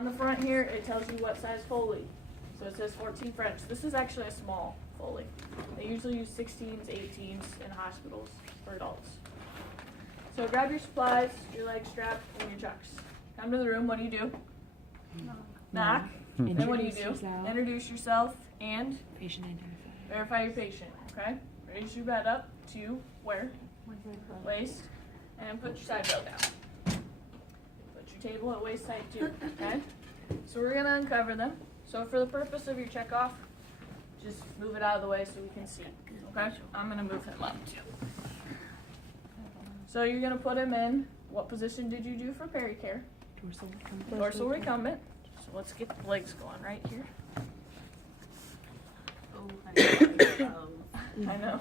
On the front here, it tells you what size Foley. So it says 14 French. This is actually a small Foley. They usually use 16s, 18s in hospitals for adults. So grab your supplies, your leg strap, and your chucks. Come to the room. What do you do? Knock. Then what do you do? Introduce yourself and Patient identifier. verify your patient. Okay? Raise your bed up to where? Waist. And put your side rail down. Put your table at waist height too. Okay? So we're gonna uncover them. So for the purpose of your checkoff, just move it out of the way so we can see. Okay? I'm gonna move him up too. So you're gonna put him in. What position did you do for pericare? Dorsal recumbent. Dorsal recumbent. So let's get the legs going right here. I know.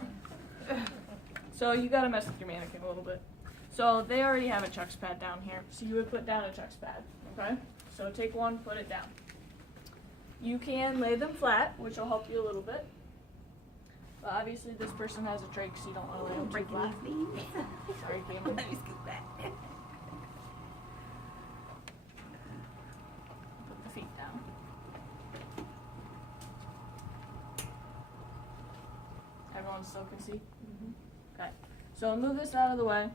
So you gotta mess with your mannequin a little bit. So they already have a chucks pad down here. So you would put down a chucks pad, okay? So take one, put it down. You can lay them flat, which will help you a little bit. But obviously this person has a trach, so you don't want to lay them too flat. Sorry, Cameron. Let me scoop that. Put the feet down. Everyone still can see? Okay. So move this out of the way,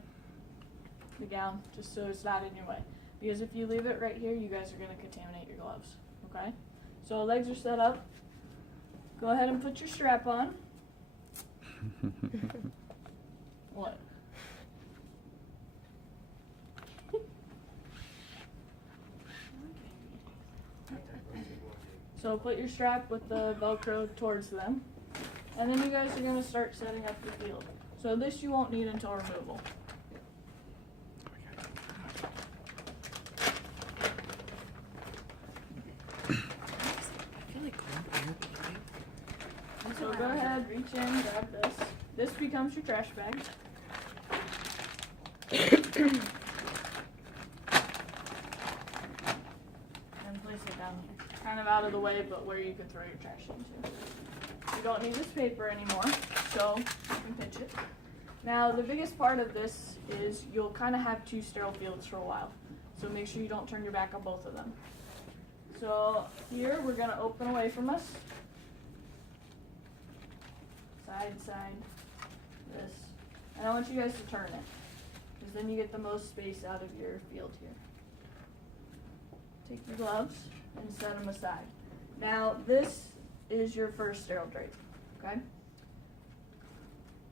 the gown, just so it's not in your way. Because if you leave it right here, you guys are going to contaminate your gloves. Okay? So legs are set up. Go ahead and put your strap on. What? So put your strap with the Velcro towards them. And then you guys are going to start setting up the field. So this you won't need until removal. So go ahead, reach in, grab this. This becomes your trash bag. And place it down here. Kind of out of the way, but where you can throw your trash into. You don't need this paper anymore, so you can pinch it. Now, the biggest part of this is you'll kind of have two sterile fields for a while. So make sure you don't turn your back on both of them. So here, we're going to open away from us. Side, side, this. And I want you guys to turn it, because then you get the most space out of your field here. Take your gloves and set them aside. Now, this is your first sterile drape, okay?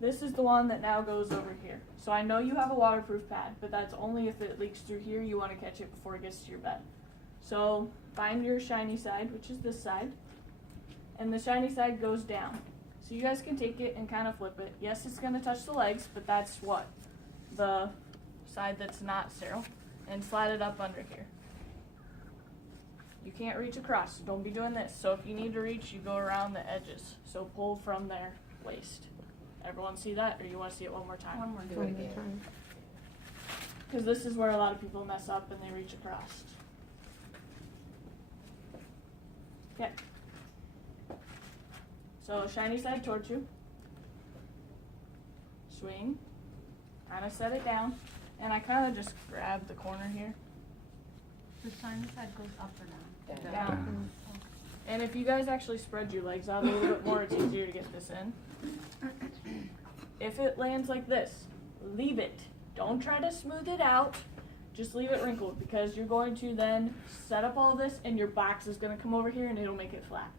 This is the one that now goes over here. So I know you have a waterproof pad, but that's only if it leaks through here. You want to catch it before it gets to your bed. So find your shiny side, which is this side, and the shiny side goes down. So you guys can take it and kind of flip it. Yes, it's going to touch the legs, but that's what? The side that's not sterile. And slide it up under here. You can't reach across, so don't be doing this. So if you need to reach, you go around the edges. So pull from their waist. Everyone see that, or you want to see it one more time? One more, do it again. Because this is where a lot of people mess up and they reach across. Okay. So shiny side towards you. Swing. Kind of set it down. And I kind of just grab the corner here. The shiny side goes up or down? Down. And if you guys actually spread your legs out a little bit more, it's easier to get this in. If it lands like this, leave it. Don't try to smooth it out. Just leave it wrinkled, because you're going to then set up all this and your box is going to come over here and it'll make it flat.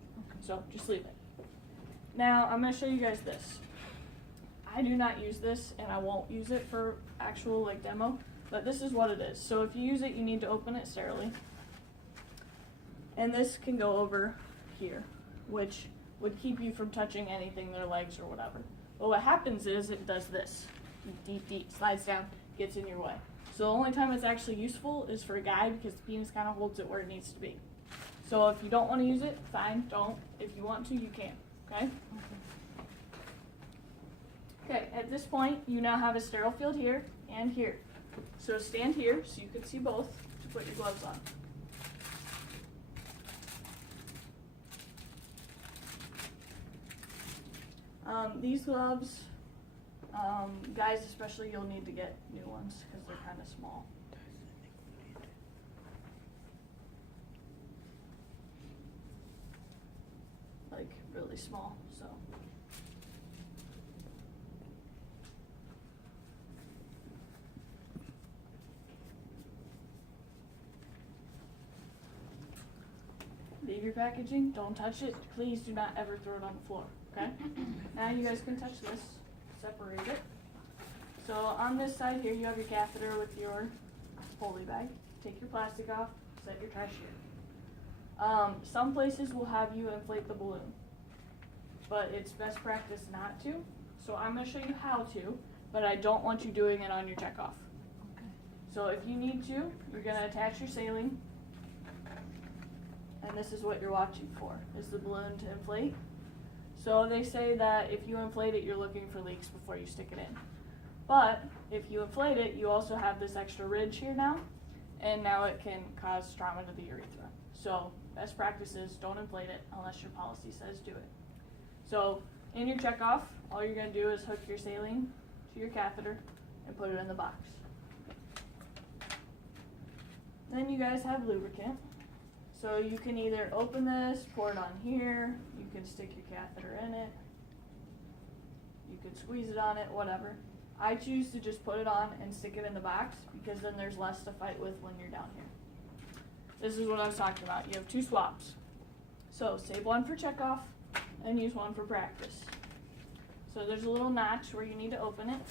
So just leave it. Now I'm going to show you guys this. I do not use this and I won't use it for actual like demo, but this is what it is. So if you use it, you need to open it sterilely. And this can go over here, which would keep you from touching anything, their legs or whatever. But what happens is it does this. Deep, deep, slides down, gets in your way. So the only time it's actually useful is for a guide, because the penis kind of holds it where it needs to be. So if you don't want to use it, fine, don't. If you want to, you can, okay? Okay, at this point, you now have a sterile field here and here. So stand here so you can see both to put your gloves on. These gloves, guys especially, you'll need to get new ones because they're kind of small. like really small, so. Leave your packaging, don't touch it, please do not ever throw it on the floor, okay? Now you guys can touch this, separate it. So on this side here, you have your catheter with your Foley bag. Take your plastic off, set your trash here. Some places will have you inflate the balloon, but it's best practice not to. So I'm gonna show you how to, but I don't want you doing it on your checkoff. Okay. So if you need to, you're gonna attach your saline, and this is what you're watching for, is the balloon to inflate. So they say that if you inflate it, you're looking for leaks before you stick it in. But if you inflate it, you also have this extra ridge here now, and now it can cause trauma to the urethra. So best practice is don't inflate it unless your policy says do it. So in your checkoff, all you're gonna do is hook your saline to your catheter and put it in the box. Then you guys have lubricant. So you can either open this, pour it on here, you can stick your catheter in it, you can squeeze it on it, whatever. I choose to just put it on and stick it in the box because then there's less to fight with when you're down here. This is what I was talking about. You have two swabs. So save one for checkoff and use one for practice. So there's a little notch where you need to open it.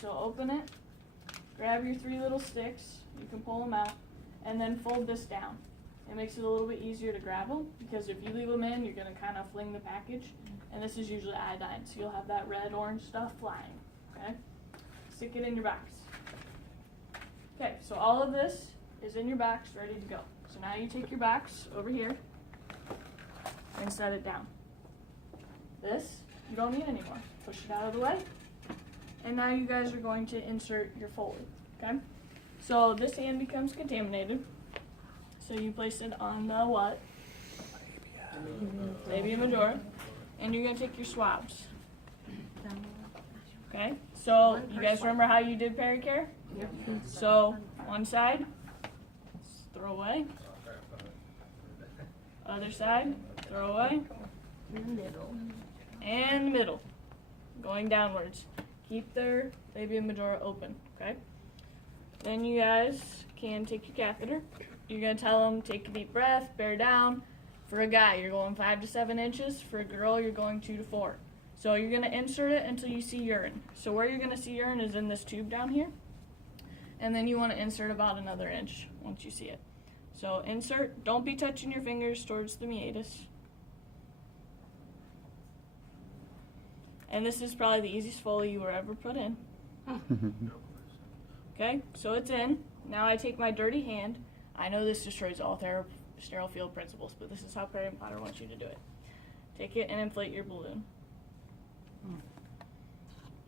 So open it, grab your 3 little sticks, you can pull them out, and then fold this down. It makes it a little bit easier to grab them because if you leave them in, you're gonna kind of fling the package. And this is usually iodine, so you'll have that red, orange stuff flying, okay? Stick it in your box. Okay, so all of this is in your box, ready to go. So now you take your box over here and set it down. This, you don't need anymore. Push it out of the way. And now you guys are going to insert your Foley, okay? So this hand becomes contaminated. So you place it on the what? Labia majora. And you're gonna take your swabs. Okay? So you guys remember how you did pericare? Yep. So one side, throw away. Other side, throw away. In the middle. And the middle. Going downwards. Keep their labia majora open, okay? Then you guys can take your catheter. You're gonna tell them, take a deep breath, bear down. For a guy, you're going 5 to 7 inches. For a girl, you're going 2 to 4. So you're gonna insert it until you see urine. So where you're gonna see urine is in this tube down here. And then you wanna insert about another inch once you see it. So insert, don't be touching your fingers towards the meatus. And this is probably the easiest Foley you were ever put in. Okay, so it's in. Now I take my dirty hand. I know this destroys all sterile field principles, but this is how Perry and Potter wants you to do it. Take it and inflate your balloon.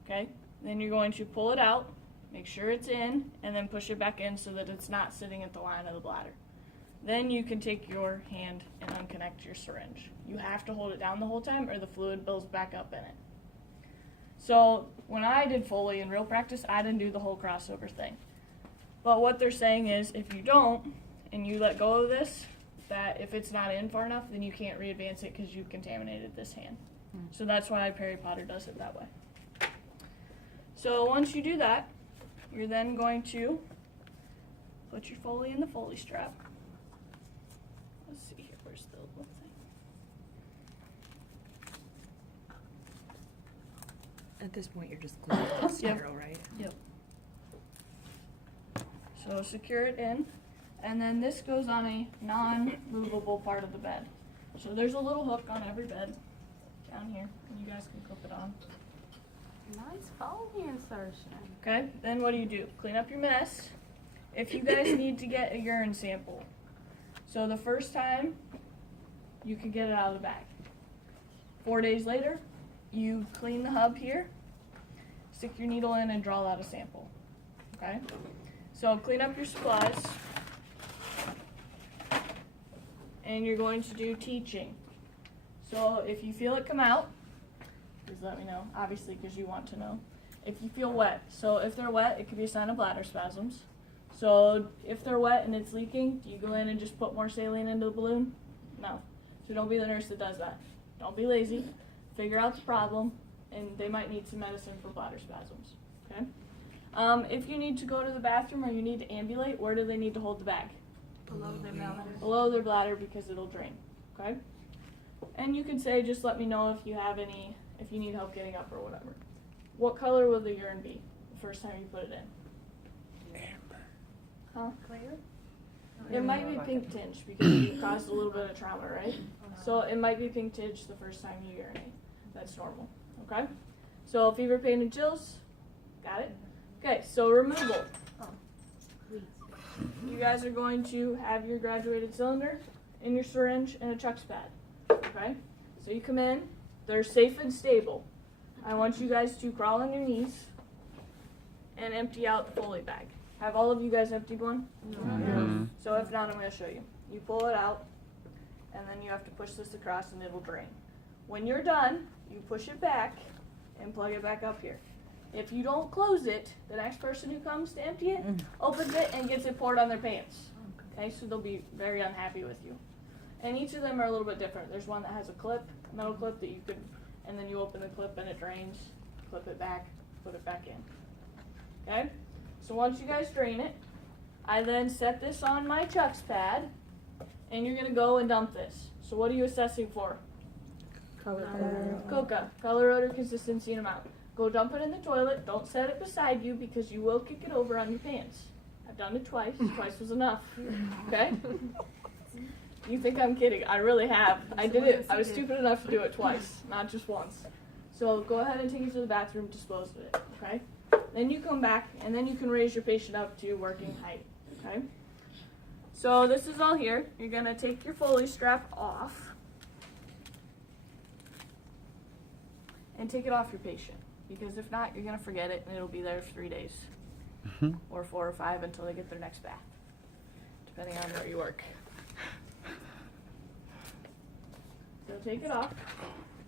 Okay, then you're going to pull it out, make sure it's in, and then push it back in so that it's not sitting at the line of the bladder. Then you can take your hand and unconnect your syringe. You have to hold it down the whole time or the fluid builds back up in it. So when I did Foley in real practice, I didn't do the whole crossover thing. But what they're saying is if you don't and you let go of this, that if it's not in far enough, then you can't re-advance it because you've contaminated this hand. So that's why Perry Potter does it that way. So once you do that, you're then going to put your Foley in the Foley strap. Let's see here, where's the little thing? At this point, you're just gluing it to sterile, right? Yep. So secure it in, and then this goes on a non-movable part of the bed. So there's a little hook on every bed down here, and you guys can clip it on. Nice Foley insertion. Okay, then what do? Clean up your mess. If you guys need to get a urine sample, so the first time, you can get it out of the bag. 4 days later, you clean the hub here, stick your needle in and draw out a sample, okay? So clean up your supplies, and you're going to do teaching. So if you feel it come out, just let me know, obviously because you want to know. If you feel wet, so if they're wet, it could be a sign of bladder spasms. So if they're wet and it's leaking, do you go in and just put more saline into the balloon? No. So don't be the nurse that does that. Don't be lazy. Figure out the problem, and they might need some medicine for bladder spasms. Okay? If you need to go to the bathroom or you need to ambulate, where do they need to hold the bag? Below their bladder. Below their bladder, because it'll drain. Okay? And you can say, just let me know if you have any, if you need help getting up or whatever. What color will the urine be the first time you put it in? Amber. Huh? Clear? It might be pink tinge because you caused a little bit of trauma, right? So it might be pink tinge the first time you urinate. That's normal. Okay? So fever, pain, and chills. Got it? Okay, so removal. You guys are going to have your graduated cylinder and your syringe and a chucks pad. Okay? So you come in. They're safe and stable. I want you guys to crawl on your knees and empty out the Foley bag. Have all of you guys emptied one? Mhm. So if not, I'm going to show you. You pull it out, and then you have to push this across and it'll drain. When you're done, you push it back and plug it back up here. If you don't close it, the next person who comes to empty it opens it and gets it poured on their pants. Okay, so they'll be very unhappy with you. And each of them are a little bit different. There's one that has a clip, a metal clip that you could, and then you open the clip and it drains, clip it back, put it back in. Okay? So once you guys drain it, I then set this on my chucks pad, and you're gonna go and dump this. So what are you assessing for? Coca, color, odor, consistency, and amount. Go dump it in the toilet. Don't set it beside you because you will kick it over on your pants. I've done it twice. Twice was enough. Okay? You think I'm kidding. I really have. I did it. I was stupid enough to do it twice, not just once. So go ahead and take it to the bathroom, dispose of it. Okay? Then you come back, and then you can raise your patient up to working height. Okay? So this is all here. You're going to take your Foley strap off and take it off your patient. Because if not, you're going to forget it, and it'll be there for 3 days. Or 4 or 5 until they get their next bath. Depending on where you work. So take it off.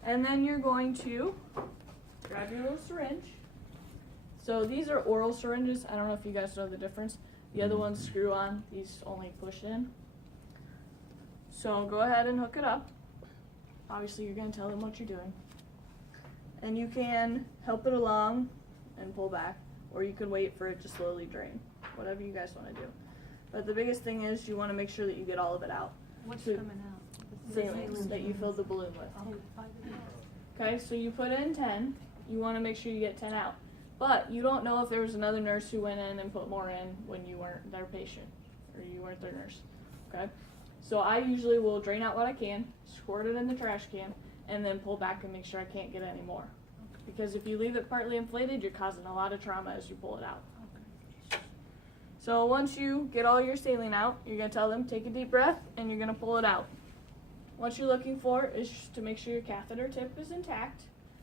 And then you're going to grab your little syringe. So these are oral syringes. I don't know if you guys know the difference. The other ones screw on. These only push in. So go ahead and hook it up. Obviously, you're going to tell them what you're doing. And you can help it along and pull back. Or you can wait for it to slowly drain. Whatever you guys want to do. But the biggest thing is you want to make sure that you get all of it out. What's So- coming out? Saline that you filled the balloon with. Oh, Okay, so you put in 10. You want to make sure you get 10 out. But you don't know if there was another nurse who went in and put more in when you weren't their patient or you weren't their nurse. Okay? So I usually will drain out what I can, squirt it in the trash can, and then pull back and make sure I can't get any more. Because if you leave it partly inflated, you're causing a lot of trauma as you pull it out. So once you get all your saline out, you're going to tell them, take a deep breath, and you're going to pull it out. What you're looking for is just to make sure your catheter tip is intact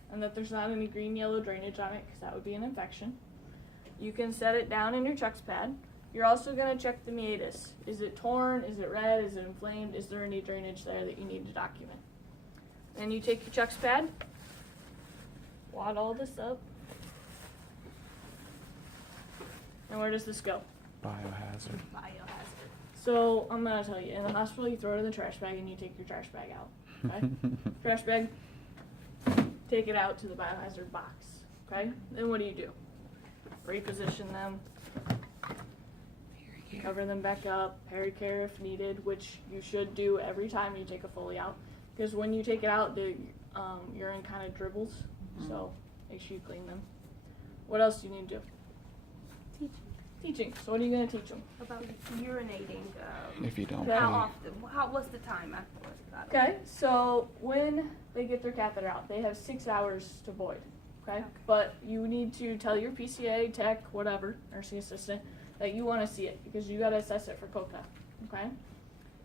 and that there's not any green-yellow drainage on it because that would be an infection. You can set it down in your chucks pad. You're also going to check the meatus. Is it torn? Is it red? Is it inflamed? Is there any drainage there that you need to document? Then you take your chucks pad, wad all this up, and where does this go? Biohazard. Biohazard. So I'm gonna tell you, in the hospital you throw it in the trash bag and you take your trash bag out. Okay? Trash bag, take it out to the biohazard box. Okay? Then what do? Reposition them, cover them back up, pericare if needed, which you should do every time you take a Foley out. Because when you take it out, the urine kind of dribbles. So make sure you clean them. What else do you need to do? Teaching. So what are you going to teach them? About urinating. If you don't How pee. often? What's the time afterwards? Okay, so when they get their catheter out, they have 6 hours to void. Okay? But you need to tell your PCA, tech, whatever, nursing assistant, that you want to see it because you got to assess it for COCA. Okay?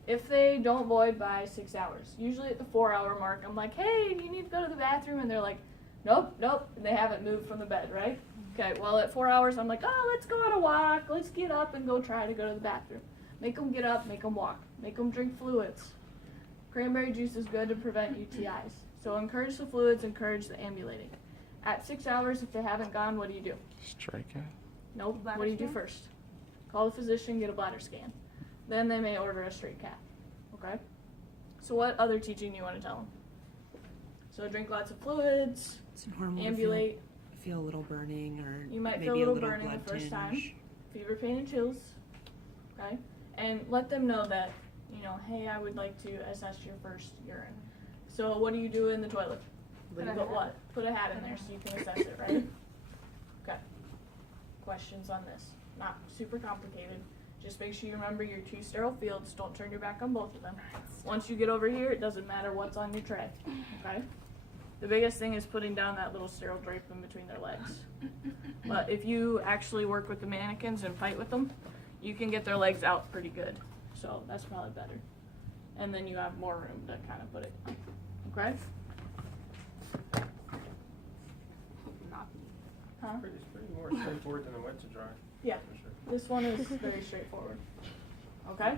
If they don't void by 6 hours, usually at the 4-hour mark, I'm like, hey, you need to go to the bathroom, and they're like, nope, and they haven't moved from the bed, right? Okay, well, at 4 hours, I'm like, oh, let's go on a walk. Let's get up and go try to go to the bathroom. Make them get up, make them walk. Make them drink fluids. Cranberry juice is good to prevent UTIs. So encourage the fluids, encourage the ambulating. At 6 hours, if they haven't gone, what do? Strike it. Nope. Bladder What do you do scan? first? Call the physician, get a bladder scan. Then they may order a straight cath. Okay? So what other teaching do you want to tell them? So drink lots of fluids, It's normal ambulate. to feel a little burning or You might maybe feel a little little burning the blood first time. tinge. Fever, pain, and chills. Okay? And let them know that, hey, I would like to assess your first urine. So what do you do in the toilet? Put a Put hat. what? Put a hat in there so you can assess it, right? Okay. Questions on this? Not super complicated. Just make sure you remember your 2 sterile fields. Don't turn your back on both of them. Once you get over here, it doesn't matter what's on your tray. Okay? The biggest thing is putting down that little sterile drape in between their legs. But if you actually work with the mannequins and fight with them, you can get their legs out pretty good. So that's probably better. And then you have more room to kind of put it. Okay? Not Huh? It's pretty more straightforward than a wet to dry. Yeah. For sure. This one is very straightforward. Okay?